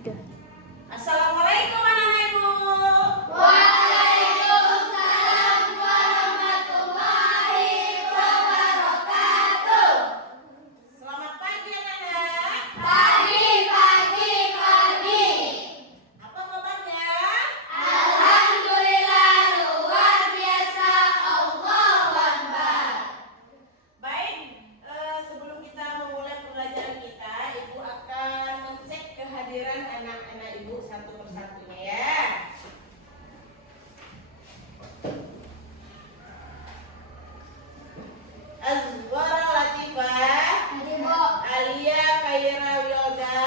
3. Assalamualaikum anak-anak ibu. Waalaikumsalam warahmatullahi wabarakatuh. Selamat pagi anak-anak. Pagi. Apa kabarnya? Alhamdulillah luar biasa. Allahu Akbar. Baik, sebelum kita memulai pembelajaran kita, ibu akan mengecek kehadiran anak-anak ibu satu persatunya ya. Azwara Latifah, Alia Khaira Wilda,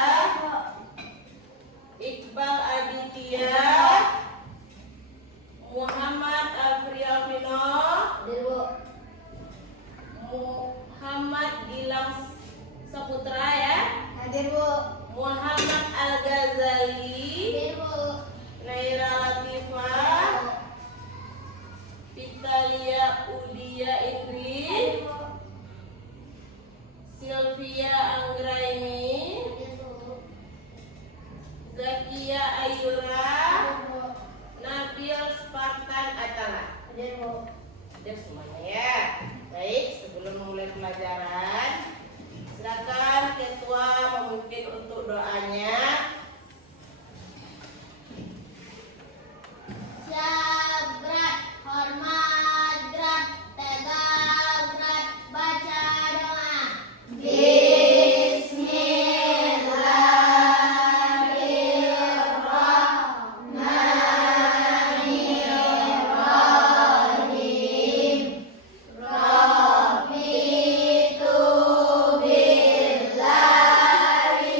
Iqbal Aditya, Muhammad Afril Vino, Muhammad Gilang Saputra ya, Muhammad Al-Ghazali, Naira Latifah, Vitalia Udia Indri, Sylvia Anggraini, Zakia Ayura, Nabil Spartan Atala. Hadir semuanya ya. Baik, sebelum memulai pelajaran, silakan ketua memimpin untuk doanya. Sabrat, hormat, tegabrat, baca doa. Bismillahirrahmanirrahim. Rabbitu billahi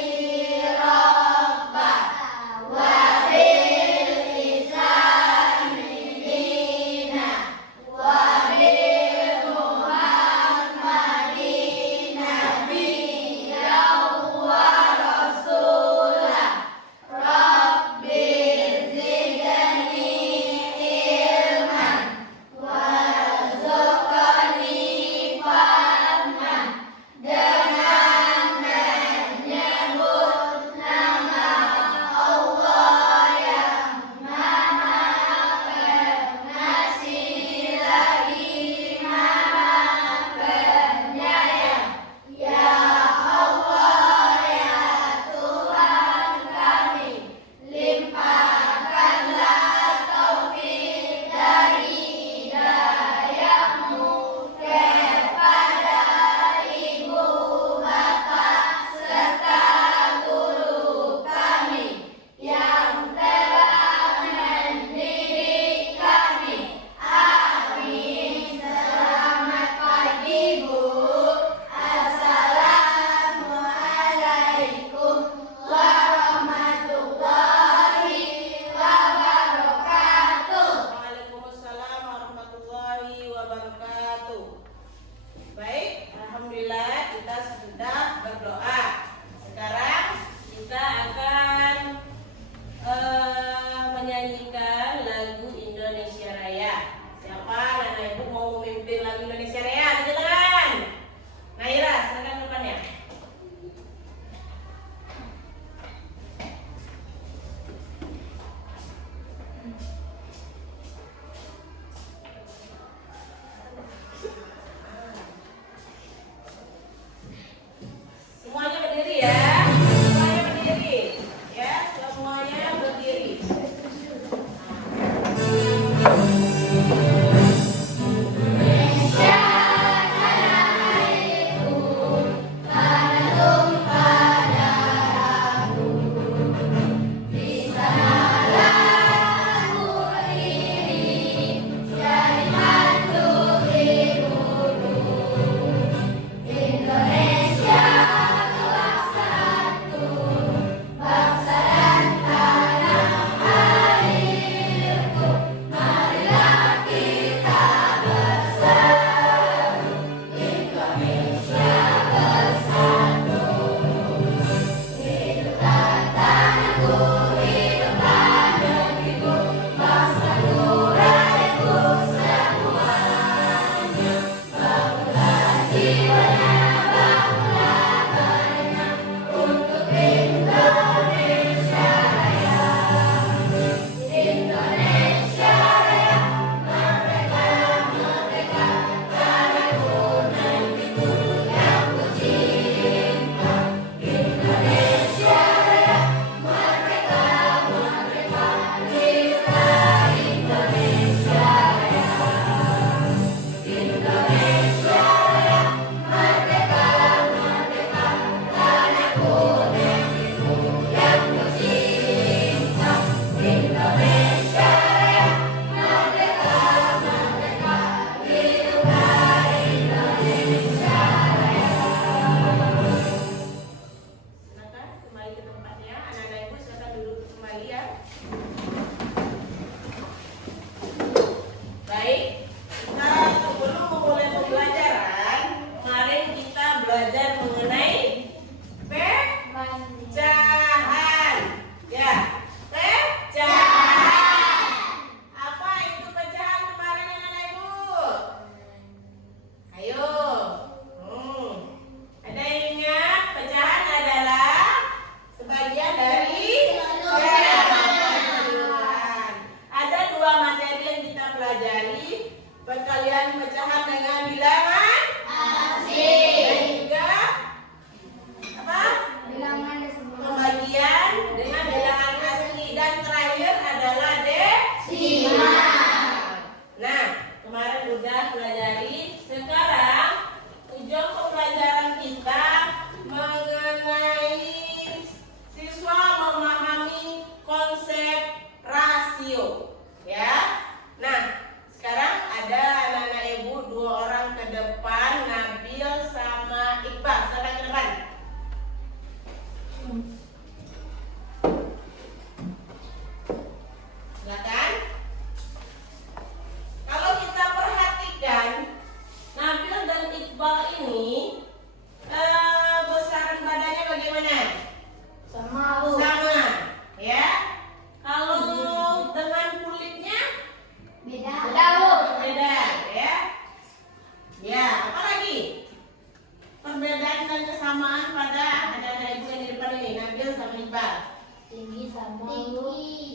Tinggi sama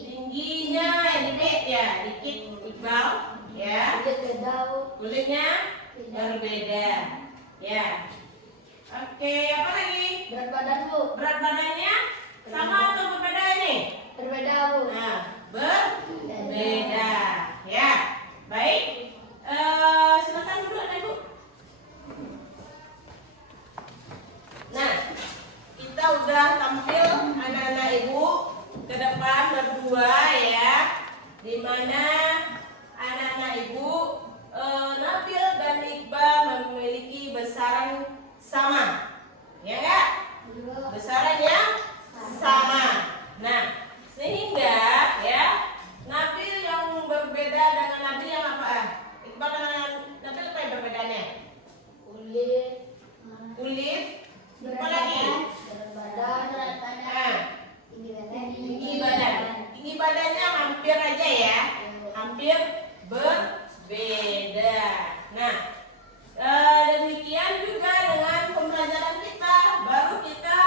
Tingginya dikit ya, dikit Iqbal ya. Kulitnya berbeda ya. Oke, apa lagi? Berat badan Bu. Berat badannya sama atau berbeda ini? Berbeda Bu. Nah, berbeda ya. Baik. Silakan dulu Anak Ibu. Nah, kita udah tampil anak-anak Ibu ke depan berdua ya. Di mana anak-anak Ibu Nabil dan Iqbal memiliki besaran sama. Ya enggak? Besaran yang sama. Nah, sehingga ya Nabil yang berbeda dengan Nabil yang apa? Iqbal dengan Nabil apa yang perbedaannya? Kulit. Apa lagi? Nah, tinggi badan. Tinggi badannya hampir aja ya. Hampir berbeda. Nah, demikian juga dengan pembelajaran kita. Baru kita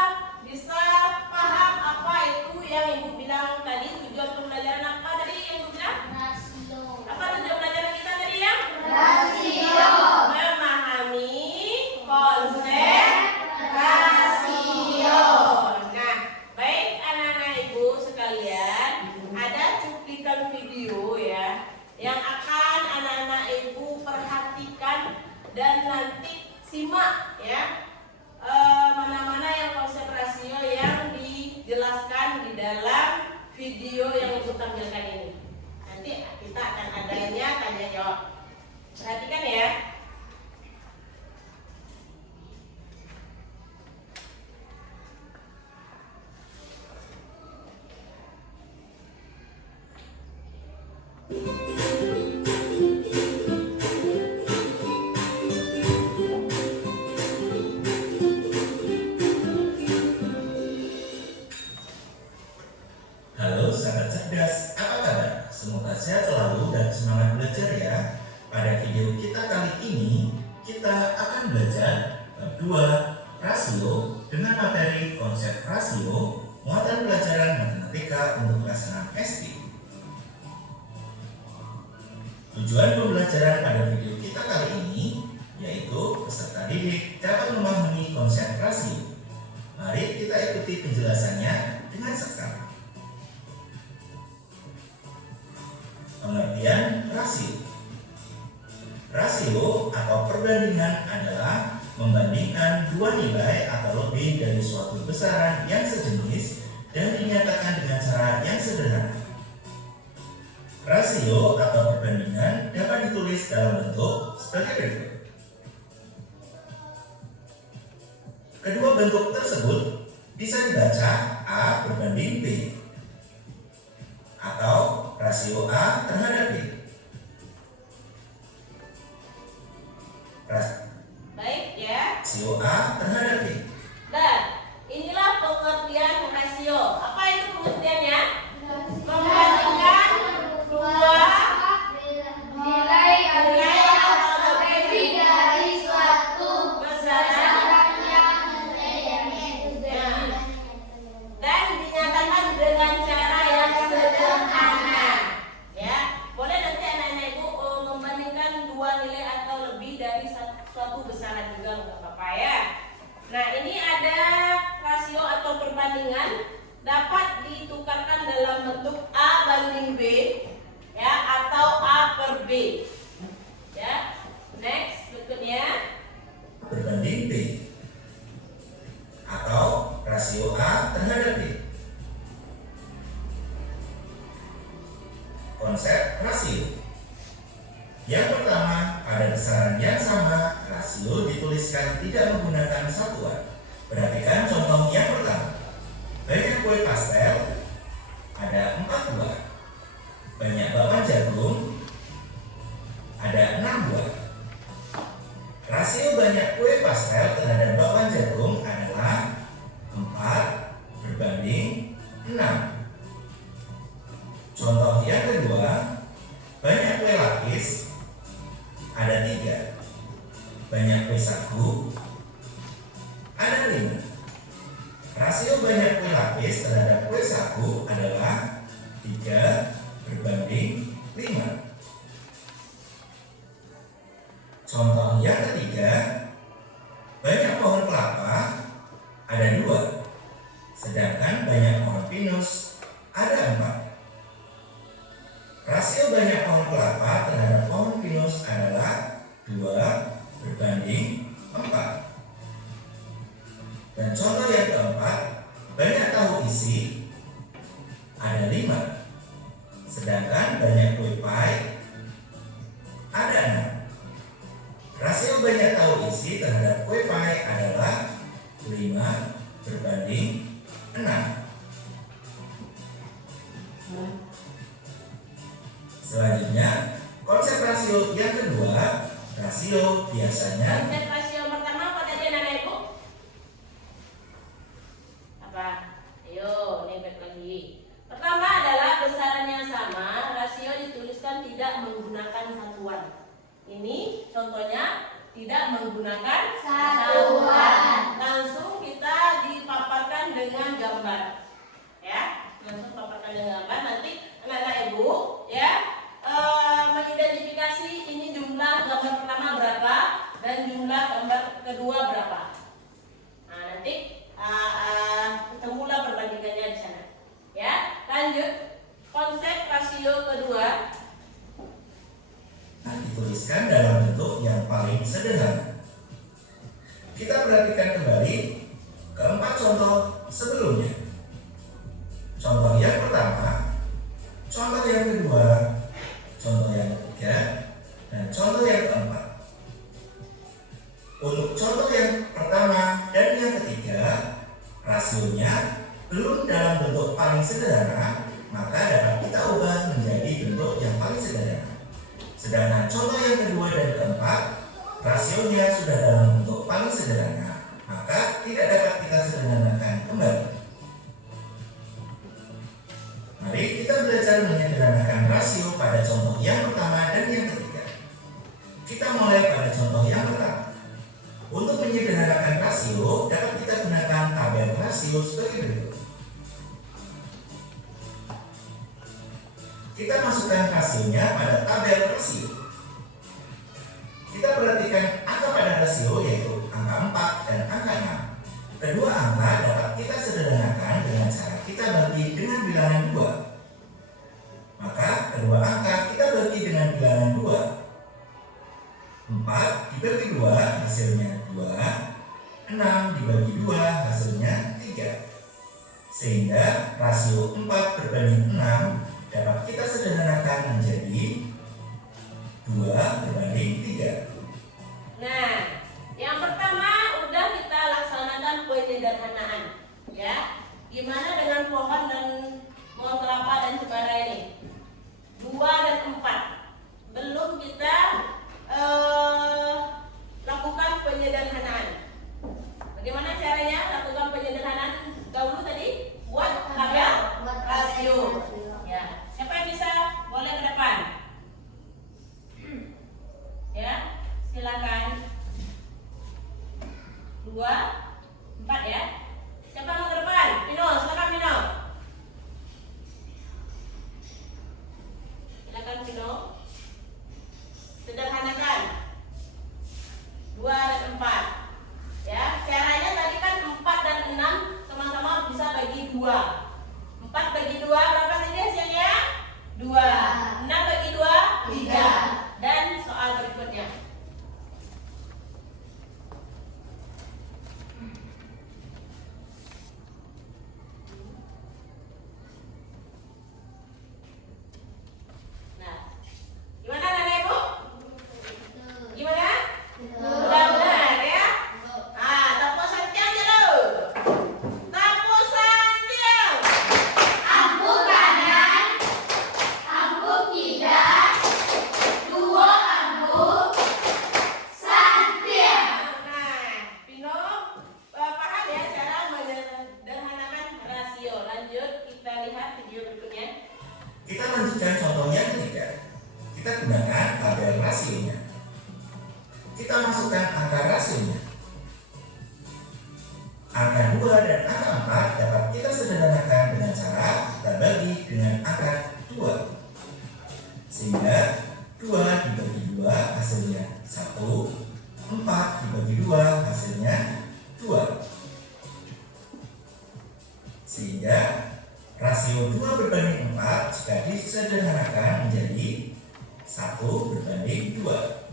bisa paham apa itu yang Ibu bilang tadi. Tujuan pembelajaran apa tadi yang Ibu bilang? Apa tujuan pembelajaran kita tadi ya? Memahami konsep rasio. Nah, baik anak-anak Ibu sekalian, ada cuplikan video ya yang akan anak-anak Ibu perhatikan dan nanti simak ya mana-mana yang konsep rasio yang dijelaskan di dalam video yang Ibu tampilkan ini. Nanti kita akan adanya tanya jawab. Perhatikan ya. Halo sahabat cerdas, apa kabar? Semoga sehat selalu dan semangat belajar ya. Pada video kita kali ini, kita akan belajar bab 2 rasio dengan materi konsep rasio, muatan pelajaran matematika untuk kelas 6 SD. Tujuan pembelajaran pada video kita kali ini yaitu peserta didik dapat memahami konsep rasio. Mari kita ikuti penjelasannya dengan seksama. Pengertian rasio. Rasio atau perbandingan adalah membandingkan dua nilai atau lebih dari suatu besaran yang sejenis dan dinyatakan dengan cara yang sederhana. Rasio atau perbandingan dapat ditulis dalam bentuk sebagai berikut. Kedua bentuk tersebut bisa dibaca A berbanding B atau rasio A terhadap B. Baik ya. Rasio A terhadap B. Dan inilah pengertian rasio. Apa itu pengertiannya? Membandingkan dua Nilai atau lebih dari suatu besaran dan dinyatakan dengan cara yang sederhana. Ya, boleh nanti anak-anak Ibu membandingkan dua nilai atau lebih dari suatu besaran juga nggak apa-apa ya. Nah, ini ada rasio atau perbandingan dapat ditukarkan dalam bentuk A banding B ya atau A per B. Ya. Next, berikutnya Berbanding B atau rasio A terhadap B. Konsep rasio. Yang pertama, pada besaran yang sama, rasio dituliskan tidak menggunakan satuan. Perhatikan contoh yang pertama. Banyak kue pastel, ada 4 buah. Banyak bakwan jagung, ada 6 buah. Rasio banyak kue pastel terhadap bakwan jagung adalah 4 berbanding 6. Contoh yang kedua, banyak kue lapis, ada 3. Banyak kue sagu, ada 5. Rasio banyak kue lapis habis terhadap kue sagu adalah 3:5. Contoh yang ketiga, banyak pohon kelapa ada 2, sedangkan banyak pohon pinus ada 4. Rasio banyak pohon kelapa terhadap pohon pinus adalah 2:4. Dan contoh yang keempat, banyak tahu isi ada 5, sedangkan banyak kue pie ada 6. Rasio banyak tahu isi terhadap kue pie adalah 5:6. Selanjutnya, konsep rasio yang kedua, rasio biasanya. Konsep rasio pertama apa tadi anak ibu? Apa? Ayo, nebek lagi. Pertama adalah besaran yang sama, rasio dituliskan tidak menggunakan satuan. Ini contohnya tidak menggunakan Satuan. Langsung kita dipaparkan dengan gambar. Ya, langsung paparkan dengan gambar. Nanti anak-anak ibu ya mengidentifikasi ini jumlah gambar pertama berapa dan jumlah gambar kedua berapa. Nah, nanti ketemulah perbandingannya di sana. Ya, lanjut. Konsep rasio kedua Dituliskan dalam bentuk yang paling sederhana. Kita perhatikan kembali keempat contoh sebelumnya. Contoh yang pertama, contoh yang kedua, contoh yang ketiga, dan contoh yang keempat. Untuk contoh yang pertama dan yang ketiga, rasionya belum dalam bentuk paling sederhana, maka dapat kita ubah menjadi bentuk yang paling sederhana. Sedangkan contoh yang kedua dan keempat, rasionya sudah dalam bentuk paling sederhana, maka tidak dapat kita sederhanakan kembali. Mari kita belajar menyederhanakan rasio pada contoh yang pertama dan yang ketiga. Kita mulai pada contoh yang pertama. Untuk menyederhanakan rasio, dapat kita gunakan tabel rasio sebagai berikut. Kita masukkan rasionya pada tabel rasio. Kita perhatikan angka pada rasio yaitu angka 4 dan angka 6. Kedua angka dapat kita sederhanakan dengan cara kita bagi dengan bilangan 2. Maka kedua angka kita bagi dengan bilangan 2. 4 dibagi 2 hasilnya 2. 6 dibagi 2 hasilnya 3. Sehingga rasio 4:6 dapat kita sederhanakan menjadi 2:3. Nah, yang pertama udah kita laksanakan penyederhanaan, ya. Gimana dengan pohon kelapa dan cemara ini? 2 dan 4. Belum kita lakukan penyederhanaan. Bagaimana caranya lakukan penyederhanaan? Dahulu tadi buat tabel rasio. Ya, siapa yang bisa? Boleh ke depan. Ya, silakan. 2, 4 ya. Siapa mau ke depan? Pino, silakan Pino. Silakan Pino. Sederhanakan. 2 dan 4. Ya, caranya tadi kan 4 dan 6 sama-sama bisa bagi 2. 4 bagi 2 berapa tadi hasilnya? 2. 6 bagi 2 3. Dan soal berikutnya. Nah, gimana Nenek Ibu? Gimana? Udah benar ya? Ah, tepuk santiang dulu. Tepuk santiang. Ampu kanan, ampu kidal, 2 ampu, santiang. Nah, Pino paham ya cara menyederhanakan rasio. Lanjut kita lihat video berikutnya. Kita lanjutkan contoh yang ketiga. Kita gunakan tabel rasionya. Kita masukkan angka rasionya. Angka 2 dan angka 4 dapat kita sederhanakan dengan cara kita bagi dengan akar 2. Sehingga 2 dibagi 2 hasilnya 1, 4 dibagi 2 hasilnya 2. Sehingga rasio 2 berbanding 4 jika disederhanakan menjadi 1 berbanding 2.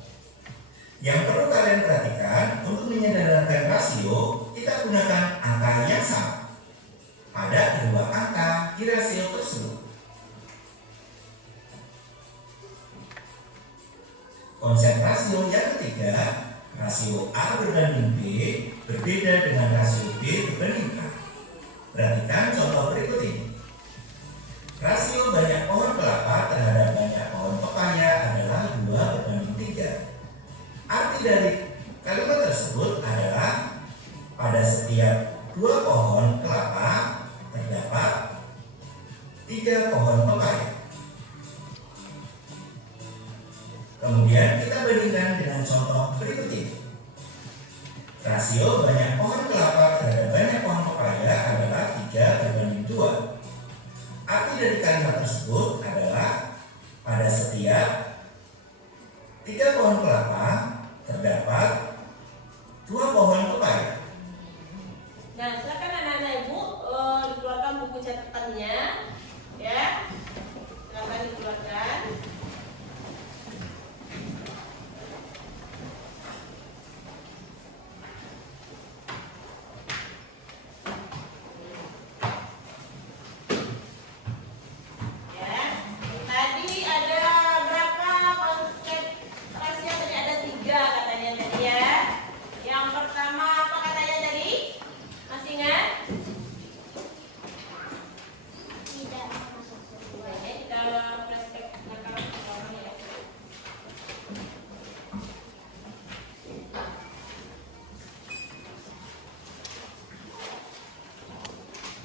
Yang perlu kalian perhatikan, untuk menyederhanakan rasio, kita gunakan angka yang sama pada kedua angka di rasio tersebut. Konsep rasio yang ketiga, rasio A berbanding B berbeda dengan rasio B berbanding A. Perhatikan contoh berikut ini. Rasio banyak pohon kelapa terhadap banyak pohon pepaya adalah 2 berbanding 3. Arti dari kalimat tersebut adalah pada setiap 2 pohon kelapa terdapat 3 pohon pepaya. Kemudian kita bandingkan dengan contoh berikut ini. Rasio banyak pohon kelapa terhadap banyak pohon pepaya adalah 3 berbanding 2. Arti dari kalimat tersebut adalah pada setiap 3 pohon kelapa terdapat 2 pohon pepaya. Nah, silakan anak-anak ibu dikeluarkan buku catatannya, ya. Silakan dikeluarkan.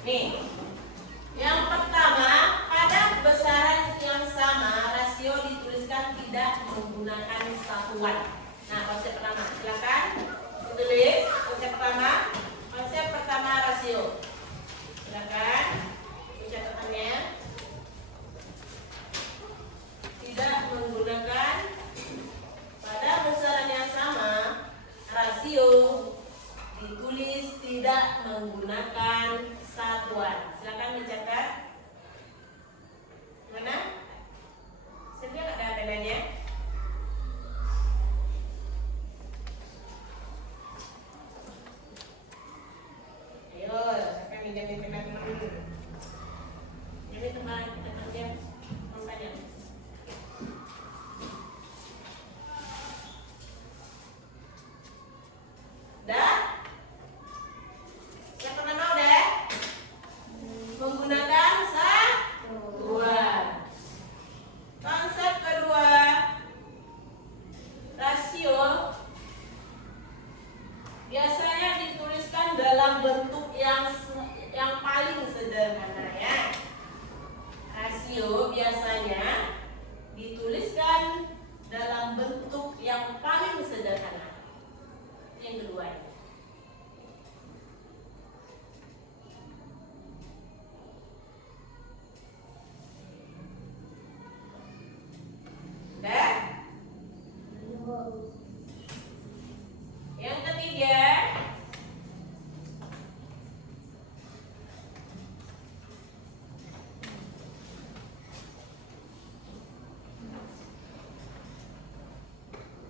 Nih, yang pertama, pada besaran yang sama, rasio dituliskan tidak menggunakan satuan. Nah, konsep pertama, silakan tulis konsep pertama. Konsep pertama rasio. Silakan, catatannya. Tidak menggunakan pada besaran yang sama, rasio ditulis tidak menggunakan satuan. Silakan mencatat. Mana? Sedia nggak ada penanya? Ayo, siapa minjamin pena dulu? Ini teman kita kerja makanya. Dah? Yang pertama udah? Menggunakan satuan. Konsep kedua, rasio biasanya dituliskan dalam bentuk yang paling sederhana, ya. Rasio biasanya dituliskan dalam bentuk yang paling sederhana. Yang kedua. Yang ketiga,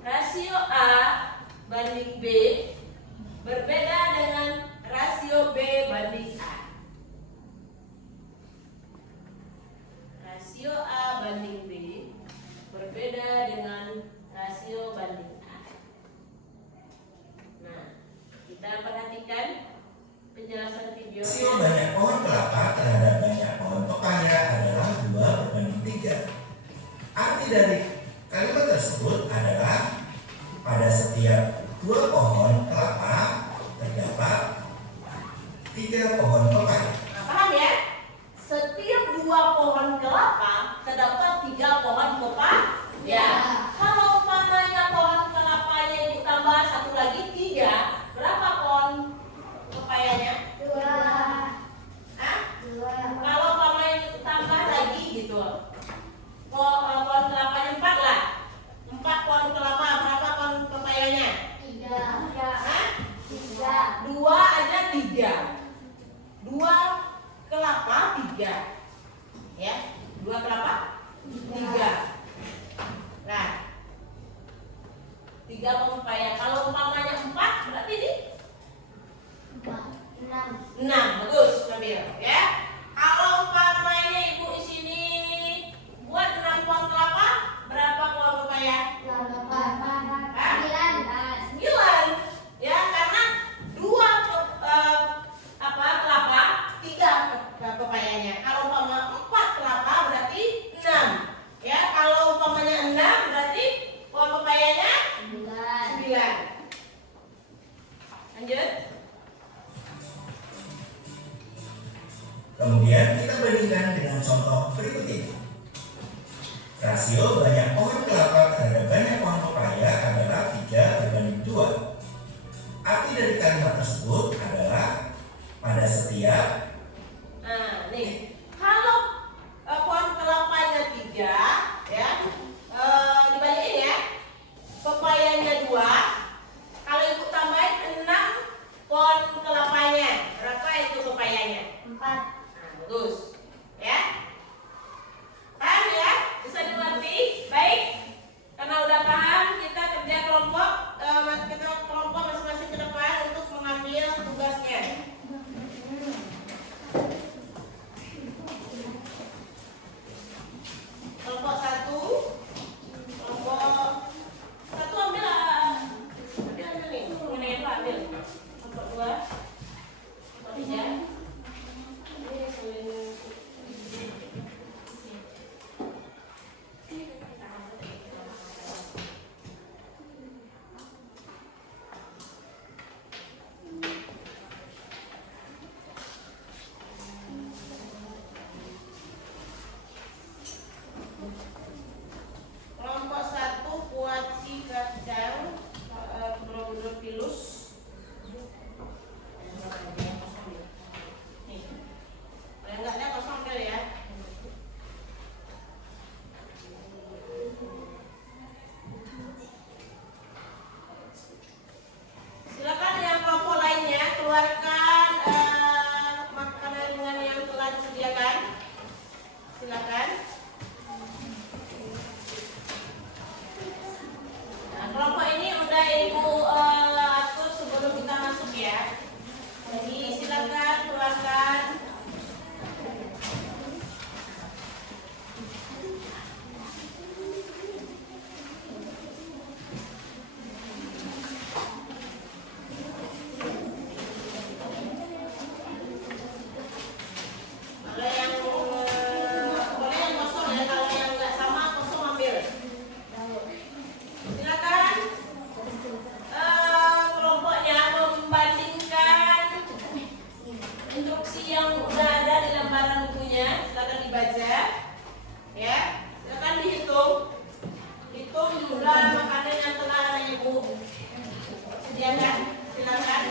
rasio A banding B berbeda dengan rasio B banding A. Rasio A banding B berbeda dengan rasio banding A. Nah, kita perhatikan penjelasan video. Rasio banyak pohon kelapa terhadap banyak pohon pepaya adalah 2 berbanding 3. Arti dari kalimat tersebut adalah pada setiap 2 pohon kelapa terdapat 3 pohon pepaya. Nah, paham ya? Setiap 2 pohon kelapa terdapat 3 pohon pepaya. Ya. Kalau umpamanya pohon kelapanya ditambah 1 lagi 3, berapa pohon pepayanya? Ya, 2 kelapa? 3. Nah, 3 pepaya. Kalau umpamanya 4 berarti ini 6. Bagus, Nabil. Ya. Kalau umpamanya ibu di sini buat 6 pohon kelapa, berapa pohon pepaya? 9. Ya, karena 2 kelapa, 3 pepayanya. Kalau umpama 4 kelapa berarti 6. Ya, kalau umpamanya 6 berarti pohon pepayanya 9. Lanjut. Kemudian kita bandingkan dengan contoh berikut ini. Rasio banyak pohon kelapa terhadap banyak pohon pepaya adalah 3:2. Arti dari kalimat tersebut adalah pada setiap. Nah, nih, kalau pohon kelapanya 3, ya, dibalikin ya, pepayanya 2. Kalau ibu tambahin 6 pohon kelapanya, berapa itu pepayanya? 4. Nah, bagus, ya. Paham ya? Bisa dimengerti? Baik. Karena udah paham, kita kerja kelompok, masing-masing ke depan untuk mengambil tugasnya. Kelompok 1, ambil nih, ini yang ambil. Kelompok 2, kelompok 3. Kelompok 1 kuaci kacang, berbudur pilus. Nih, kalau enggaknya kosong ambil ya. Silakan yang kelompok lainnya keluarkan makanan ringan yang telah disediakan. Silakan. Nah, kelompok ini udah ibu atur sebelum kita masuk ya. Jadi silakan keluarkan. Kalau yang boleh yang kosong ya, kalau yang nggak sama kosong ambil. Silakan kelompoknya membandingkan instruksi yang udah ada di lembaran bukunya. Silakan dibaca, ya. Silakan hitung jumlah makanan yang telah ibu sediakan. Silakan.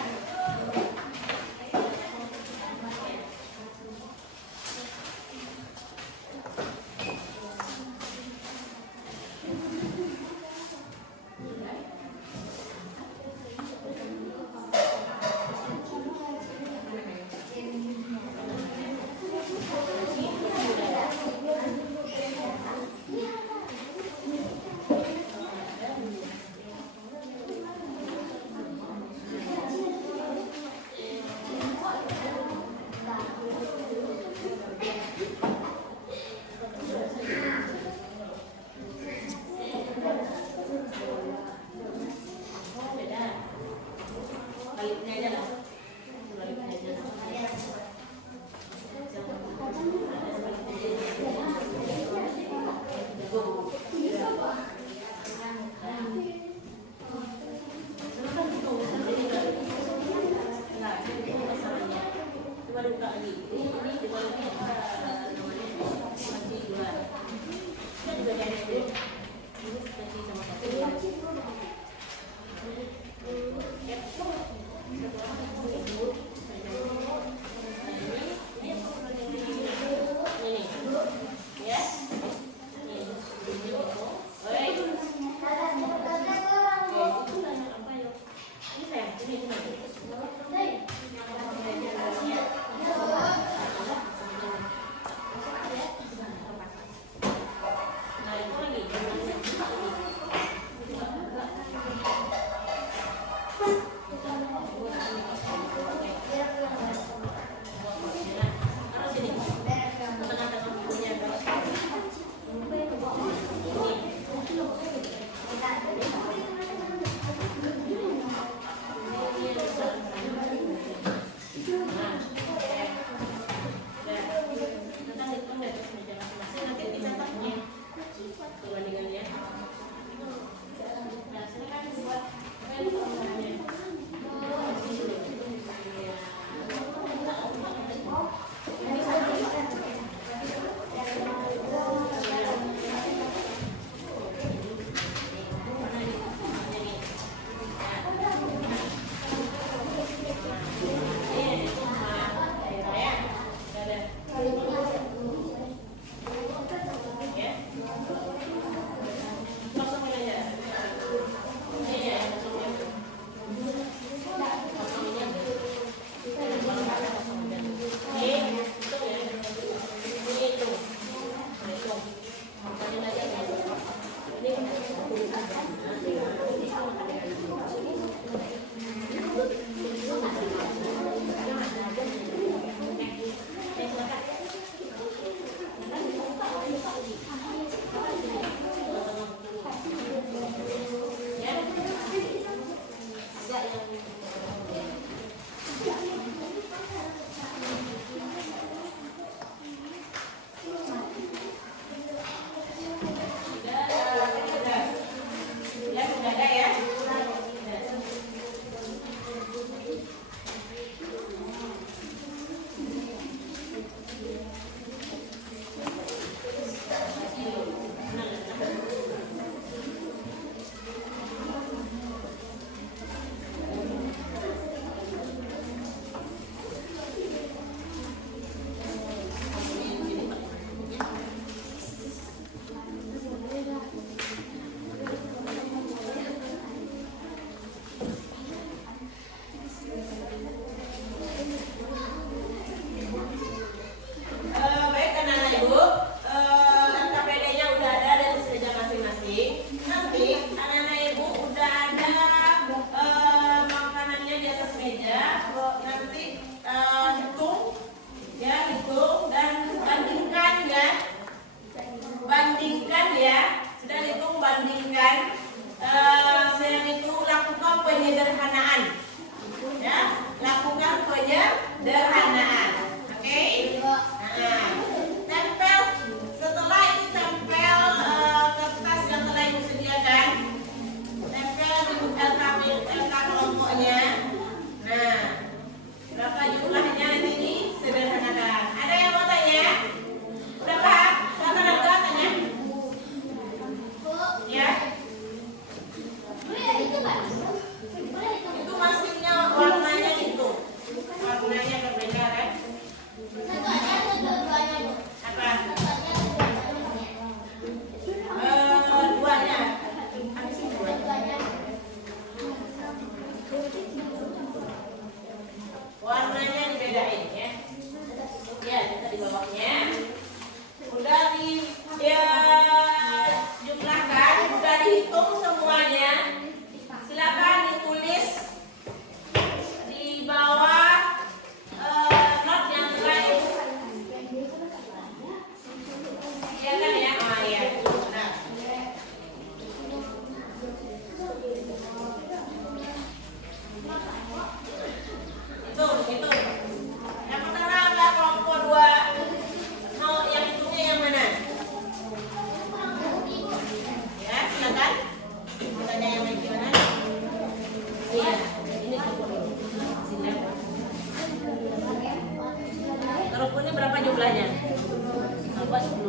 Coba 10.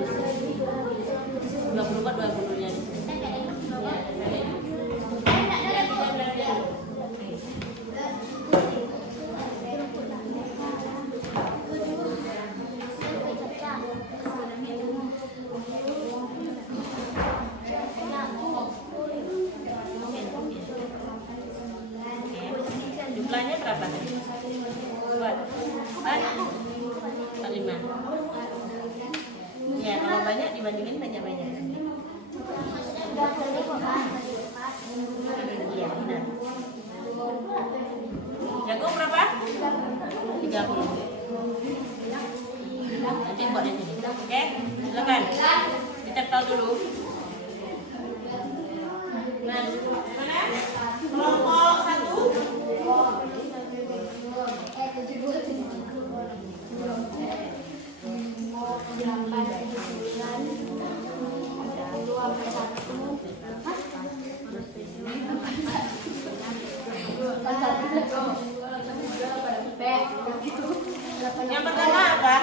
24 20-nya. Jumlahnya berapa? Buat 45. Ya, kalau banyak dibandingin banyak-banyak. Iya, benar. Jagung berapa? 30. Nanti buat yang ini. Oke, silakan. Kita tahu dulu. Nah, mana? Kelompok 1. Yang pertama apa?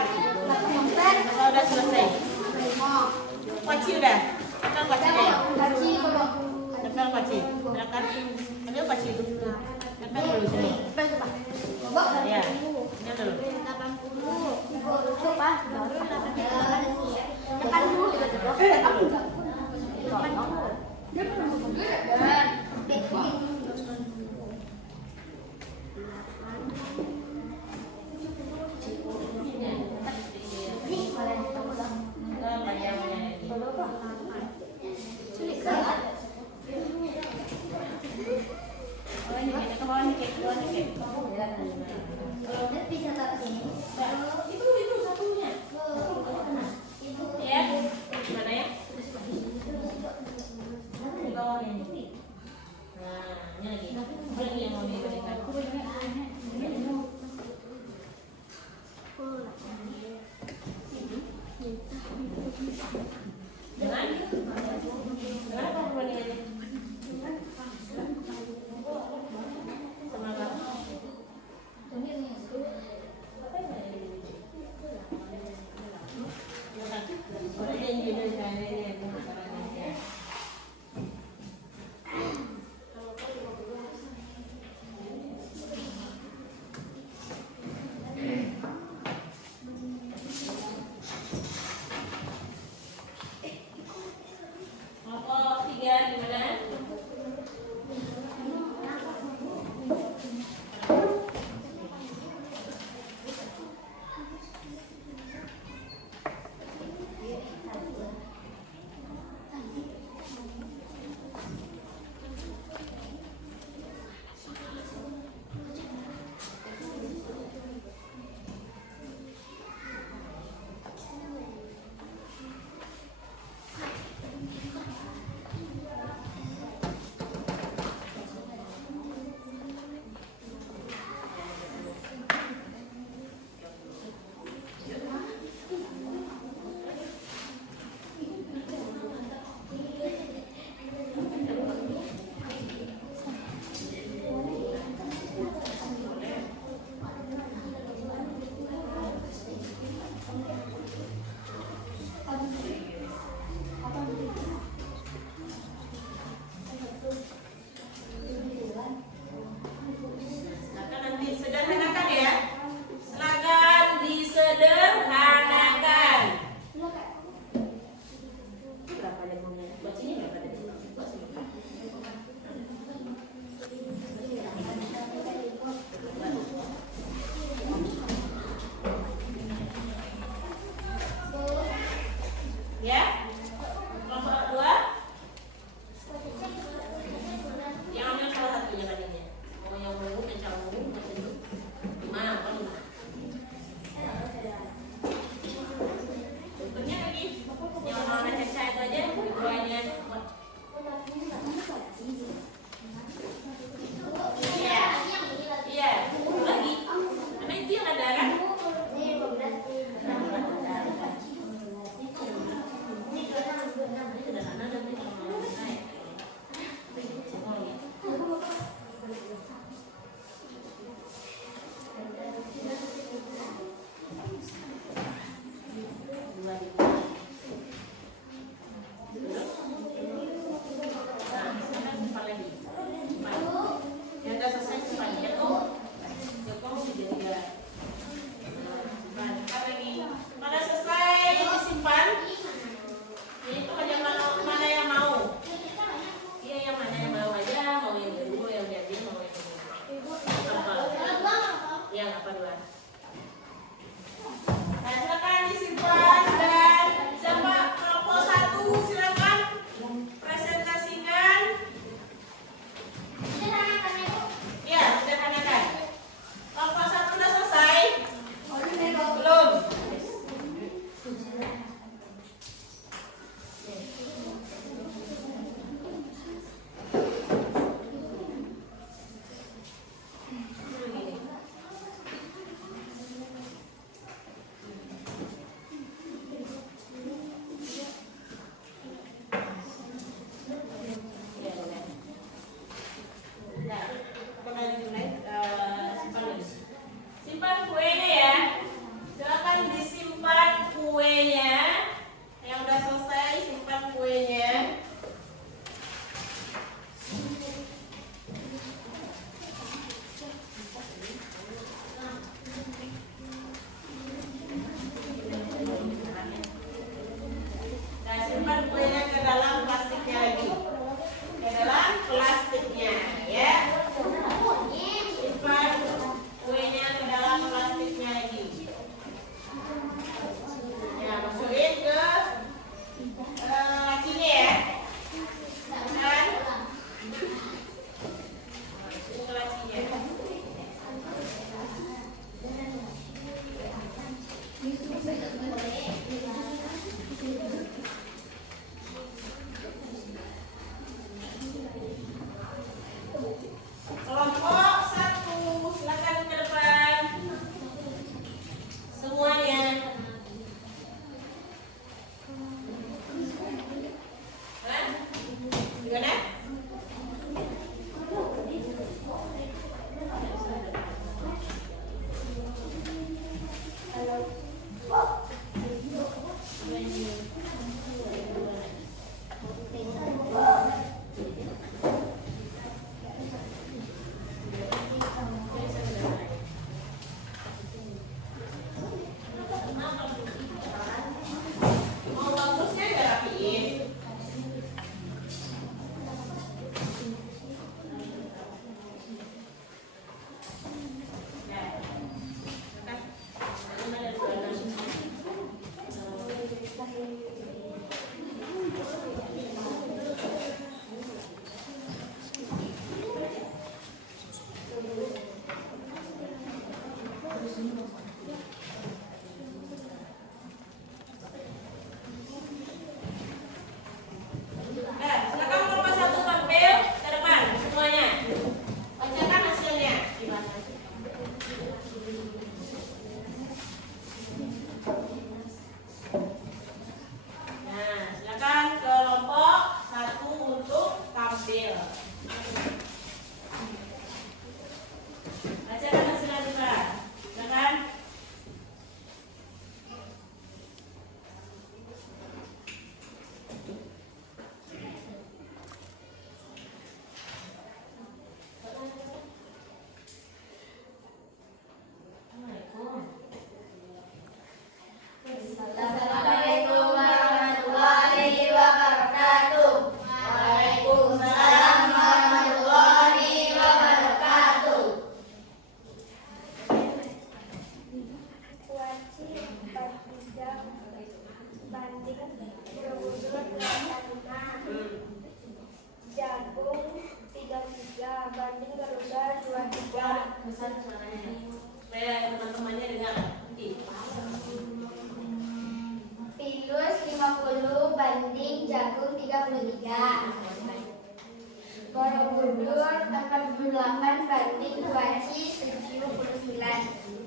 Kalau udah selesai. Kuaci udah. Kan kuaci ya. Tempel kuaci. Silakan. Ambil kuaci itu. Tempel dulu sini. Ya. Ini dulu. 80. Itu satunya. Ya. Mana ya? Di bawahnya ini. Nah, ini lagi. Apa lagi yang mau diberikan? Dengan apa perbandingannya? Sama apa? Kelompok 3 di mana? Borobudur 25, jagung 33, banding Garuda 23. Besar suaranya supaya teman-temannya dengar. Pilus 50, banding jagung 33. Borobudur 48, banding kuaci 79.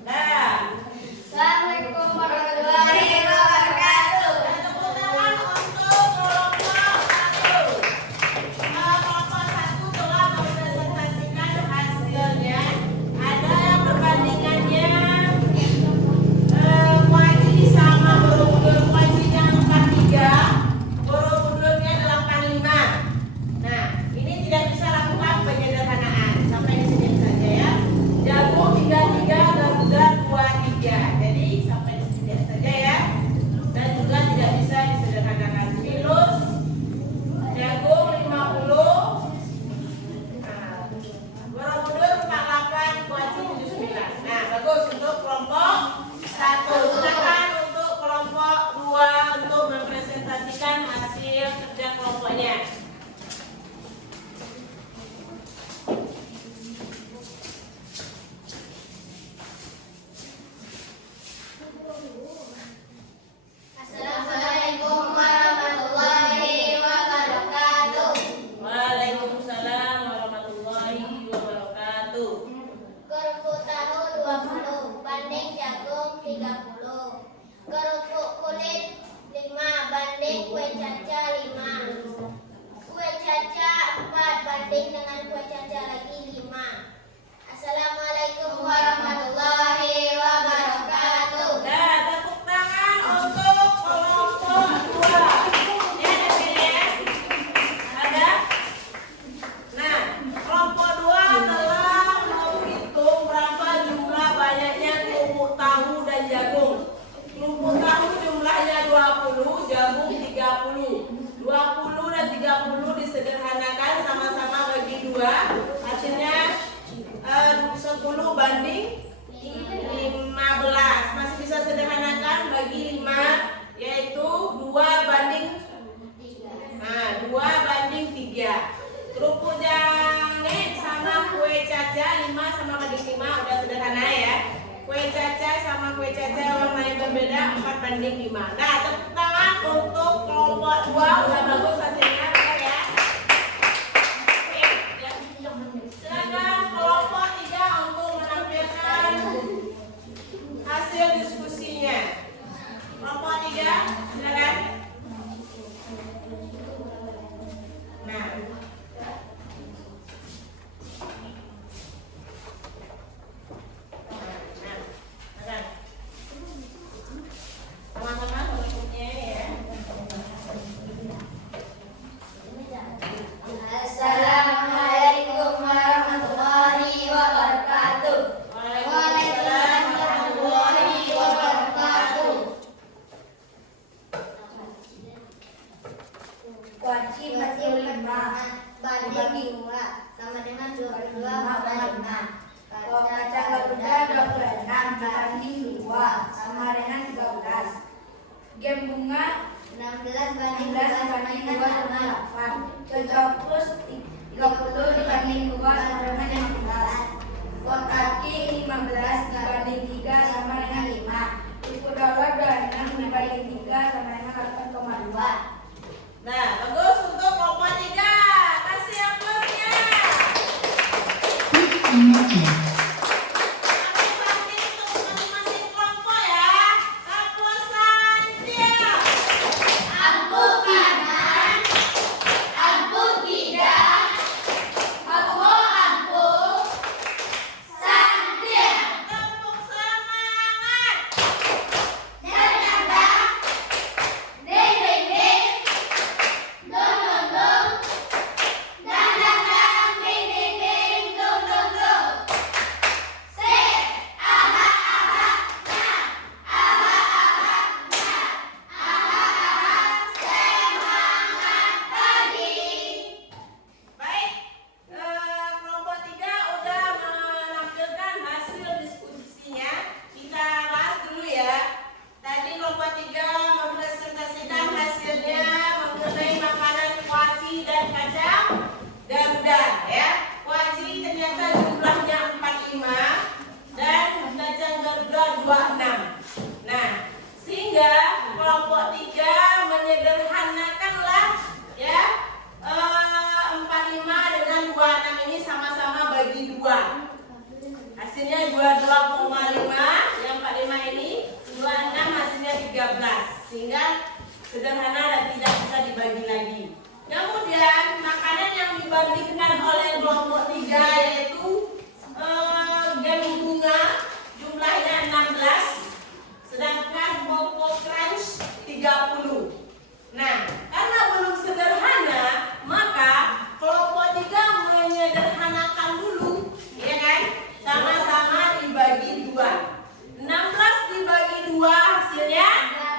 Nah, Assalamualaikum warahmatullahi wabarakatuh. tepuk tangan untuk kelompok 1. Kelompok 1 telah mempresentasikan hasilnya. Ada perbandingannya kuaci sama Borobudur. Kuacinya 43, Borobudurnya 85. Nah, ini tidak bisa lakukan penyederhanaan. Sampai di sini saja ya. Jagung 33, Garuda 23. Jadi sampai di sini saja ya. Dan juga tidak bisa disederhanakan. Pilus jagung 50. Nah, Borobudur 48, kuaci 79. Nah, bagus untuk kelompok 1. Silakan untuk kelompok 2 untuk mempresentasikan hasil kerja kelompoknya. Assalamualaikum warahmatullahi wabarakatuh. Waalaikumsalam warahmatullahi wabarakatuh. Kerupuk tahu 20, banding jagung 30. Kerupuk kulit 5, banding kue caca 5. Kue caca 4, banding dengan kue caca lagi 5. Assalamualaikum warahmatullahi wabarakatuh. Nah, tepuk tangan untuk kelompok 2. Ya, ada sini ya. Ada? Nah, kelompok 2 telah menghitung berapa jumlah banyaknya kerupuk tahu dan jagung. Kerupuk tahu jumlahnya 20, jagung 30. 20 dan 30 disederhanakan sama-sama bagi 2. Hasilnya 10 banding 15. Masih bisa sederhanakan bagi 5, yaitu 2 banding 3. Kerupuk janget sama kue caca 5 sama banding 5 udah sederhana ya. Kue caca sama kue caca warnanya berbeda 4 banding 5. Nah, tepuk tangan untuk kelompok 2 udah bagus hasilnya ya. Silakan kelompok 3 untuk menampilkan hasil diskusinya. Kelompok 3, silakan. Nah, teman-teman bentuknya ya. Assalamualaikum warahmatullahi wabarakatuh. Waalaikumsalam warahmatullahi wabarakatuh. Kuaci 45 banding 2 sama dengan 22 tambah 5. Kaca Garuda 26 banding 2 sama dengan 13. Game bunga 16 banding 2 sama 8. Cocopus 30 dibanding 2 sama dengan 15. Buah kaki 15 dibanding 3 sama dengan 5. Ibu dolar 26 dibanding 3 sama dengan 8,2. Nah, bagus untuk kelompok 3. Kasih aplausnya. Aplaus untuk masing-masing kelompok ya. Aplausan dia. Ampu kanan, ampu kiri, ampu santai. Tepuk semangat. Ternyata dan tidak bisa dibagi lagi. Kemudian makanan yang dibandingkan oleh kelompok 3 yaitu gem bunga jumlahnya 16, sedangkan Popo Crunch 30. Nah, karena belum sederhana, maka kelompok 3 menyederhanakan dulu, ya kan? Sama-sama dibagi 2. 16 dibagi 2 hasilnya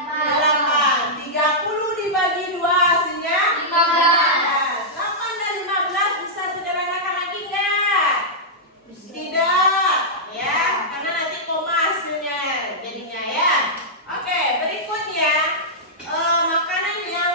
8. 30 dibagi 2 hasilnya 15. 8 dan 15 bisa sederhanakan lagi enggak? Tidak, ya, karena nanti koma hasilnya jadinya ya. Oke, berikutnya makanan yang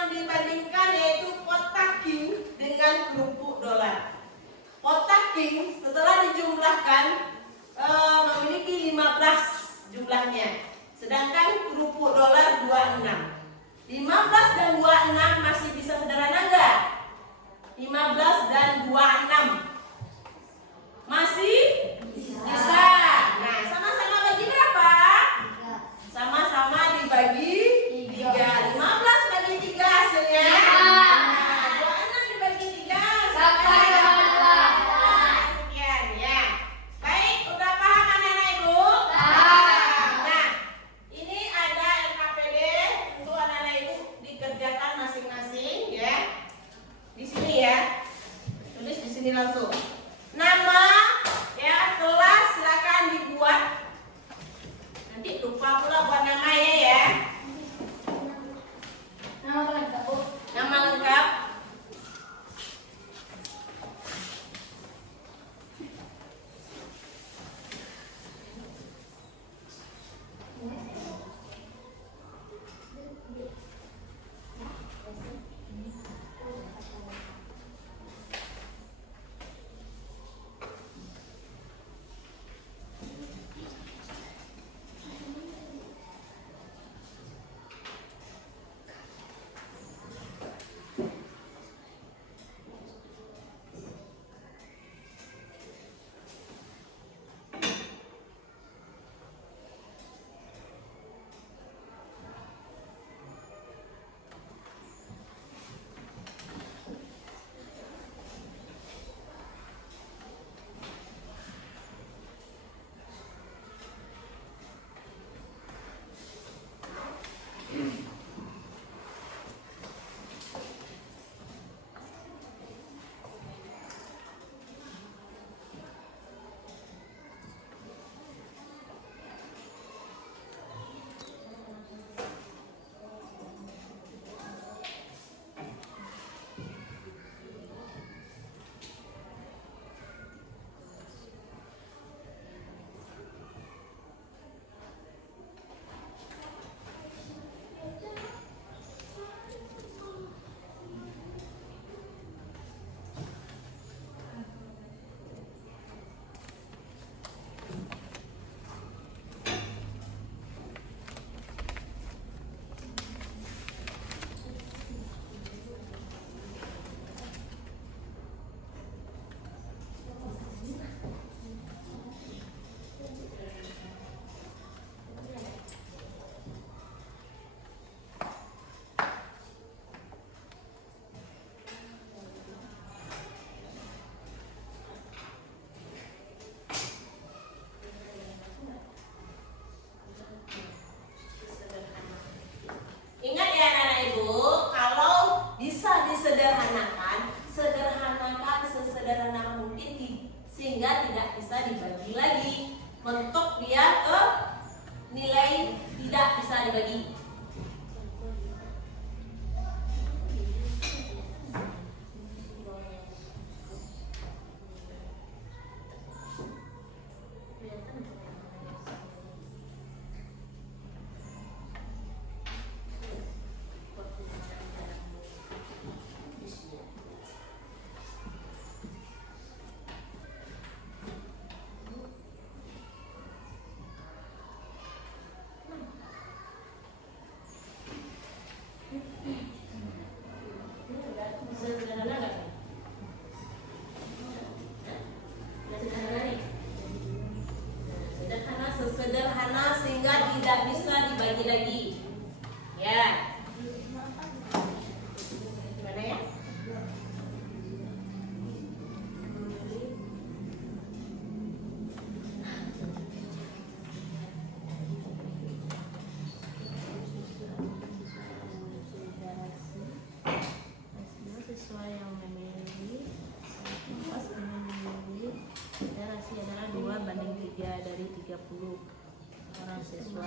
orang siswa.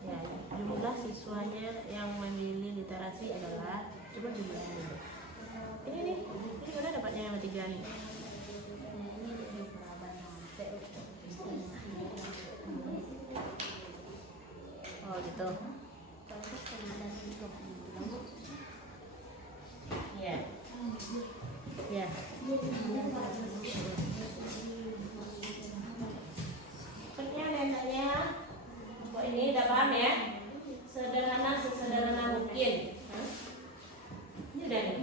Ya, jumlah siswanya yang memilih literasi adalah, coba jumlahnya dulu. Ini mana dapatnya yang 3 nih? Oh gitu. Ya. Ya. Neneknya, kok ini udah paham ya? Sesederhana mungkin. Ini udah nih.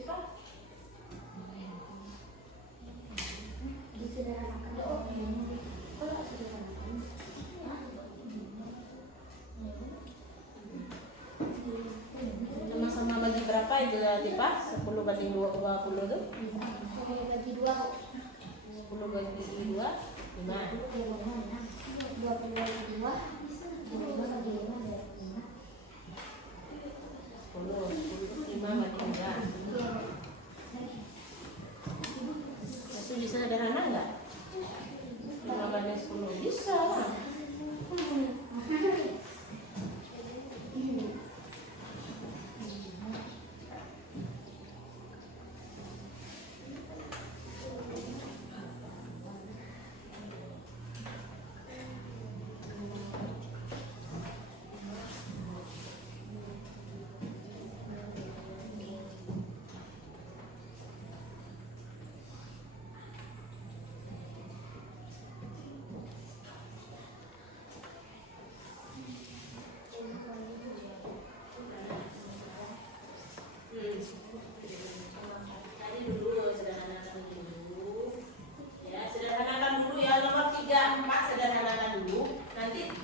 Coba. Sama-sama bagi berapa itu Tipa? 10 banding 20 tuh? 10 bagi 2. 10 bagi 2, 5. 20 bagi 2. 5 bagi 5. 5 bagi 2. Itu bisa sederhana nggak? 5 banding 10 bisa lah.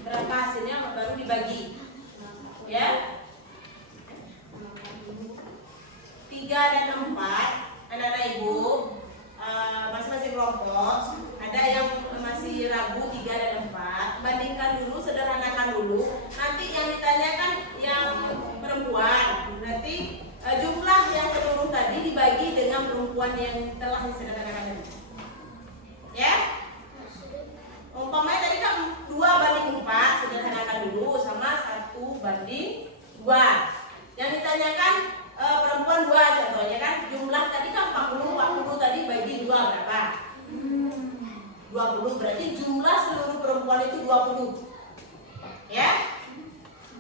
Berapa hasilnya baru dibagi, ya. 3 dan 4 anak-anak ibu masing-masing kelompok ada yang masih ragu 3 dan 4, bandingkan dulu, sederhanakan dulu. Nanti yang ditanyakan yang perempuan, nanti jumlah yang seluruh tadi dibagi dengan perempuan yang telah disederhanakan tadi, ya. Umpamanya tadi kan 2 banding 4, sederhanakan dulu, sama 1 banding 2. Yang ditanyakan perempuan 2 contohnya kan, jumlah tadi kan 40 tadi bagi 2 berapa? 20, berarti jumlah seluruh perempuan itu 20. Ya?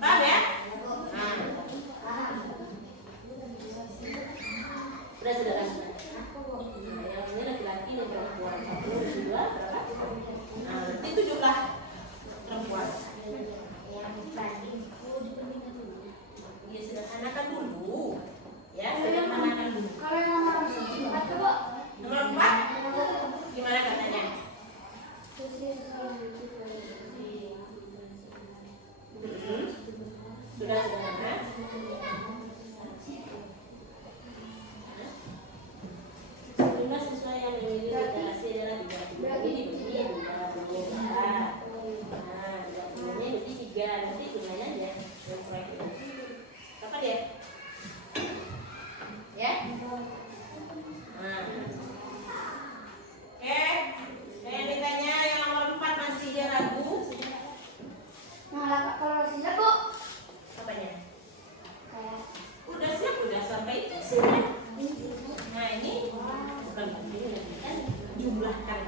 Paham ya? Nah. Sudah sederhana. Yang ini laki-laki dan perempuan 40 2 berapa? Nah, itu jumlah perempuan. Ya, sederhanakan dulu. Ya, sederhanakan dulu. Kalau yang nomor 4 coba. Nomor 4? Gimana katanya? Sudah sederhana? Jumlah siswa yang memilih literasi adalah 30. Jadi 3, nanti jumlahnya aja yang proyek itu. Kapan ya? Ya? Nah. Oke. Saya ditanya yang nomor 4 masih dia ragu. Nah, kalau siap Bu. Apanya? Kayak Udah siap, udah sampai itu sih. Nah ini bukan begini kan jumlahkan.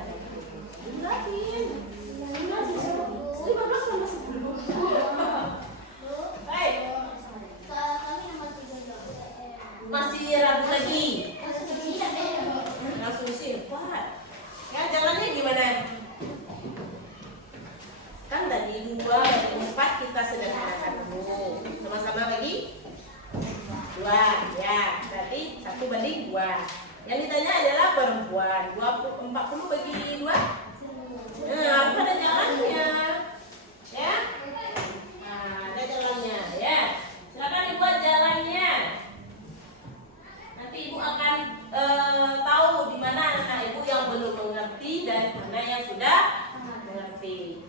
Jumlahin. Jumlah siswa 15 tambah 10. Baik. kami nomor 3. Masih ragu lagi. Langsung cepat. Ya jalannya gimana? Kan tadi 2 dan 4 kita sederhanakan dulu. Sama-sama lagi 2, ya. Berarti 1 banding 2. Yang ditanya adalah perempuan. 40 bagi 2. Nah, apa ada jalannya? Ya? Nah, ada jalannya, ya. Silakan dibuat jalannya. Nanti ibu akan tahu di mana anak ibu yang belum mengerti dan mana yang sudah mengerti.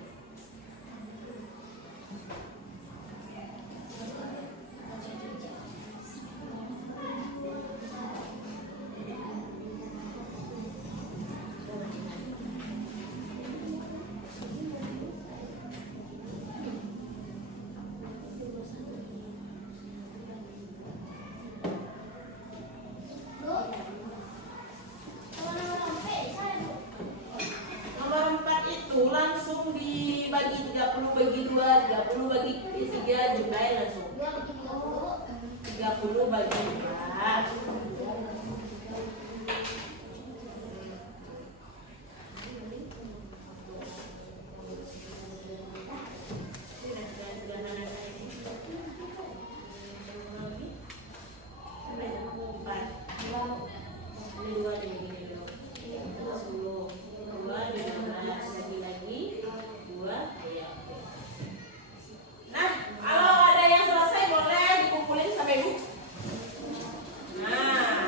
30 bagi 4. Nah, kalau ada yang selesai boleh dikumpulin sampai 2. Nah,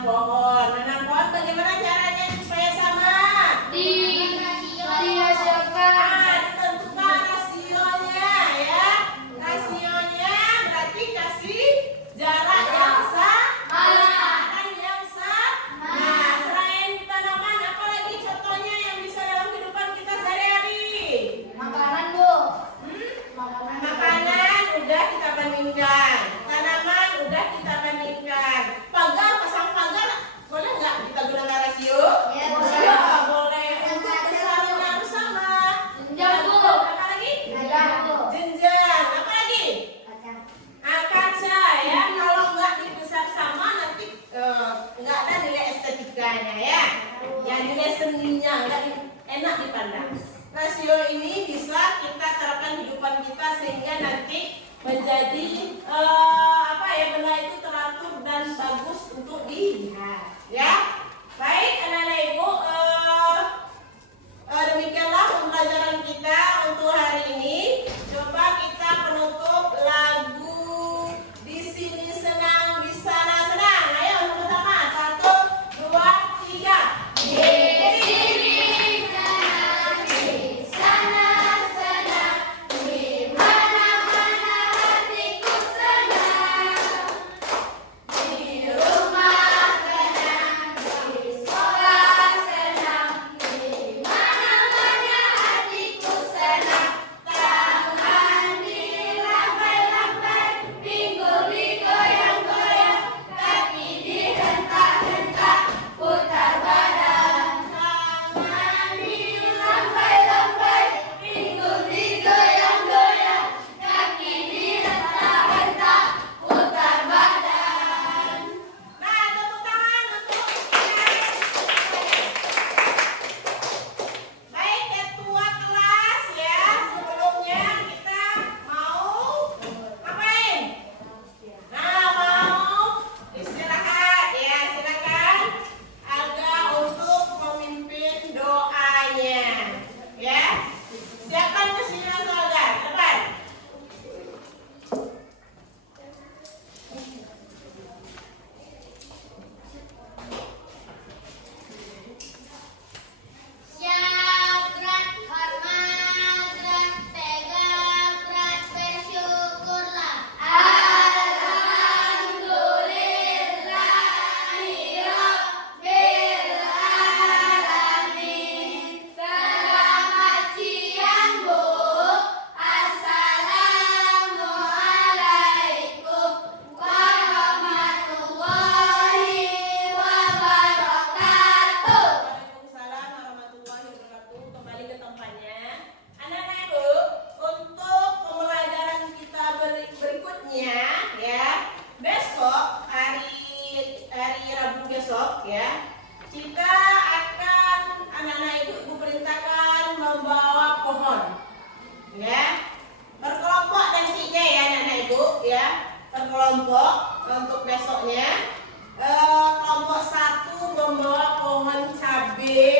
menanam pohon. Menanam pohon bagaimana caranya supaya sama? Ditentukan rasionya ya. Rasionya berarti kasih jarak yang sama dan yang sama. Nah, selain tanaman, apa lagi contohnya yang bisa dalam kehidupan kita sehari-hari? Makanan, Bu. Makanan udah kita bandingkan, tanaman udah kita bandingkan. Pagar, pasang pagar, boleh nggak kita gunakan rasio? Ya, Ya, boleh. Untuk besarnya harus sama. Jenjang, Bu. Apa lagi? Jenjang, Bu. Jenjang. Apa lagi? Kacang. Kaca ya. Kalau nggak dibesar sama nanti nggak ada nilai estetikanya ya. Yang nilai seninya nggak enak dipandang. Rasio ini bisa kita terapkan di kehidupan kita sehingga nanti menjadi benda itu teratur dan bagus untuk dilihat ya. Baik anak-anak ibu, demikianlah pembelajaran kita untuk hari ini. Coba kita penutup lagu Di Sini Senang, di Sana Senang. Ayo sama-sama, 1, 2, 3. Nah, tepuk tangan untuk baik ketua kelas ya. Sebelumnya kita mau ngapain? Nah, mau istirahat ya. Silakan Aga untuk memimpin doanya ya. Siapkan ke sini langsung Aga, depan. Syakrat, hormatrat, tegakrat, bersyukurlah. Alhamdulillahirabbil alamin. Selamat siang, Bu. Assalamualaikum warahmatullahi wabarakatuh. Waalaikumsalam warahmatullahi wabarakatuh. Kembali ke tempatnya. Anak-anak ibu, untuk pembelajaran kita berikutnya ya. Besok hari Rabu besok ya. Kita akan anak-anak ibu perintahkan membawa pohon. Ya. Berkelompok nantinya ya anak-anak ibu ya. Berkelompok untuk besoknya. Kelompok 1 membawa pohon cabai